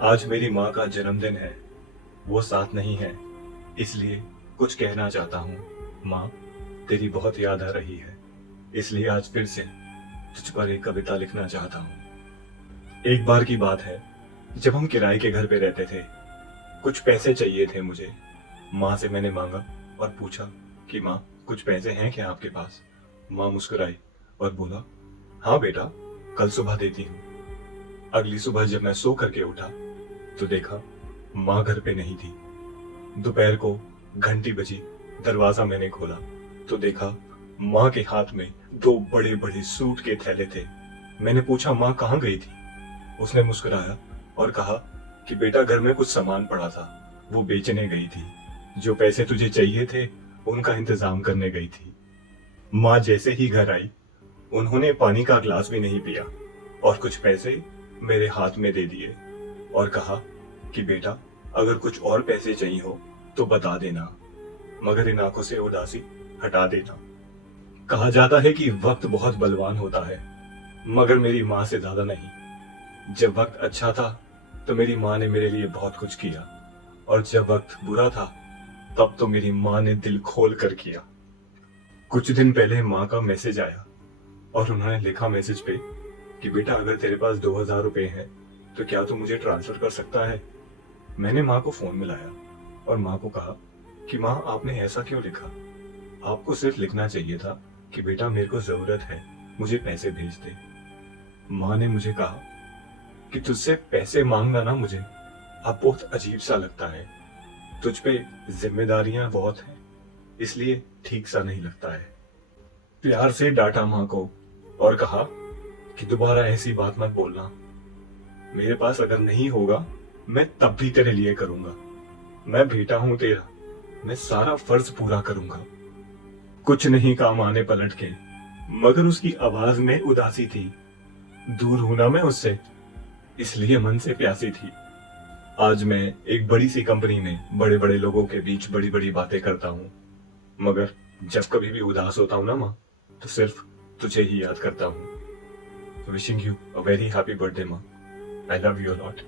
आज मेरी माँ का जन्मदिन है। वो साथ नहीं है, इसलिए कुछ कहना चाहता हूँ। माँ, तेरी बहुत याद आ रही है, इसलिए आज फिर से तुझ पर एक कविता लिखना चाहता हूँ। एक बार की बात है, जब हम किराए के घर पे रहते थे। कुछ पैसे चाहिए थे मुझे। माँ से मैंने मांगा और पूछा कि माँ, कुछ पैसे हैं क्या आपके पास? माँ मुस्कुराई और बोला, हाँ बेटा, कल सुबह देती हूँ। अगली सुबह जब मैं सो करके उठा तो देखा माँ घर पे नहीं थी। दोपहर को घंटी बजी, दरवाजा मैंने खोला तो देखा माँ के हाथ में दो बड़े बड़े सूट के थैले थे। मैंने पूछा, माँ कहाँ गई थी? उसने मुस्कुराया और कहा कि बेटा, घर में कुछ सामान पड़ा था, वो बेचने गई थी। जो पैसे तुझे चाहिए थे उनका इंतजाम करने गई थी। माँ जैसे ही घर आई, उन्होंने पानी का ग्लास भी नहीं पिया और कुछ पैसे मेरे हाथ में दे दिए और कहा कि बेटा, अगर कुछ और पैसे चाहिए हो तो बता देना, मगर इन आंखों से उदासी हटा देना। कहा जाता है कि वक्त बहुत बलवान होता है, मगर मेरी माँ से ज्यादा नहीं। जब वक्त अच्छा था तो मेरी माँ ने मेरे लिए बहुत कुछ किया, और जब वक्त बुरा था तब तो मेरी माँ ने दिल खोल कर किया। कुछ दिन पहले माँ का मैसेज आया और उन्होंने लिखा मैसेज पे कि बेटा, अगर तेरे पास 2,000 रुपए हैं तो क्या तू मुझे ट्रांसफर कर सकता है? मैंने माँ को फोन मिलाया और माँ को कहा कि माँ, आपने ऐसा क्यों लिखा? आपको सिर्फ लिखना चाहिए था कि बेटा, मेरे को जरूरत है, मुझे पैसे भेज दे। माँ ने मुझे कहा कि तुझसे पैसे मांगना ना मुझे अब बहुत अजीब सा लगता है। तुझ पे जिम्मेदारियां बहुत हैं, इसलिए ठीक सा नहीं लगता है। प्यार से डांटा माँ को और कहा कि दोबारा ऐसी बात मत बोलना। मेरे पास अगर नहीं होगा मैं तब भी तेरे लिए करूंगा। मैं बेटा हूं तेरा, मैं सारा फर्ज पूरा करूंगा। कुछ नहीं काम आने पलट के, मगर उसकी आवाज में उदासी थी। दूर हूं ना मैं उससे, इसलिए मन से प्यासी थी। आज मैं एक बड़ी सी कंपनी में बड़े बड़े लोगों के बीच बड़ी बड़ी बातें करता हूँ, मगर जब कभी भी उदास होता हूँ ना माँ, तो सिर्फ तुझे ही याद करता हूँ। Wishing you a very happy birthday माँ। I love you a lot.